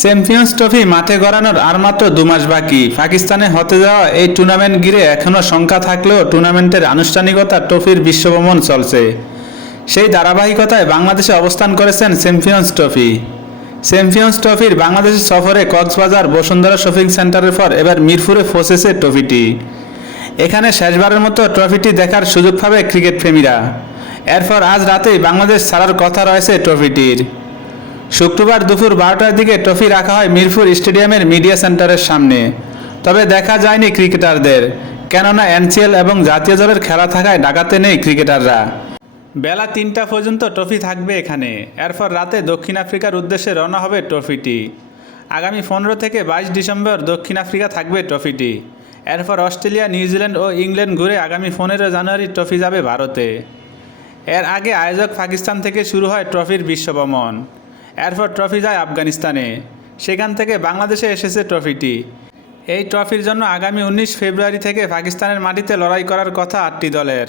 Champions trophy মাঠে গড়ানোর আর মাত্র 2 মাস বাকি। পাকিস্তানে হতে যাওয়া এই টুর্নামেন্ট ঘিরে এখনও শঙ্কা থাকলেও টুর্নামেন্টের আনুষ্ঠানিকতা ট্রফির বিশ্বভ্রমণ চলছে। সেই ধারাবাহিকতায় বাংলাদেশে অবস্থান করেছেন চ্যাম্পিয়ন্স ট্রফি। চ্যাম্পিয়ন্স ট্রফির বাংলাদেশের সফরে কক্সবাজার বসুন্ধরা শপিং সেন্টারের পর এবার মিরপুরে পৌঁছেছে ট্রফিটি। এখানে শেষবারের মতো ট্রফিটি দেখার সুযোগ পাবে ক্রিকেট প্রেমীরা। এরপর আজ রাতেই বাংলাদেশ ছাড়ার কথা রয়েছে ট্রফিটির। শুক্রবার দুপুর 12টার দিকে ট্রফি রাখা হয় মিরপুর স্টেডিয়ামের মিডিয়া সেন্টারের সামনে। তবে দেখা যায়নি ক্রিকেটারদের, কেননা এনসিএল এবং জাতীয় দলের খেলা থাকায় ঢাকাতে নেই ক্রিকেটাররা। বেলা 3টা পর্যন্ত ট্রফি থাকবে এখানে। এরপর রাতে দক্ষিণ আফ্রিকার উদ্দেশ্যে রওনা হবে ট্রফিটি। আগামী 15 থেকে 22 ডিসেম্বর দক্ষিণ আফ্রিকা থাকবে ট্রফিটি। এরপর অস্ট্রেলিয়া, নিউজিল্যান্ড ও ইংল্যান্ড ঘুরে আগামী 15 জানুয়ারি ট্রফি যাবে ভারতে। এর আগে আয়োজক পাকিস্তান থেকে শুরু হয় ট্রফির বিশ্বভ্রমণ। এরপর ট্রফি যায় আফগানিস্তানে, সেখান থেকে বাংলাদেশে এসেছে ট্রফিটি। এই ট্রফির জন্য আগামী 19 ফেব্রুয়ারি থেকে পাকিস্তানের মাটিতে লড়াই করার কথা 8টি দলের।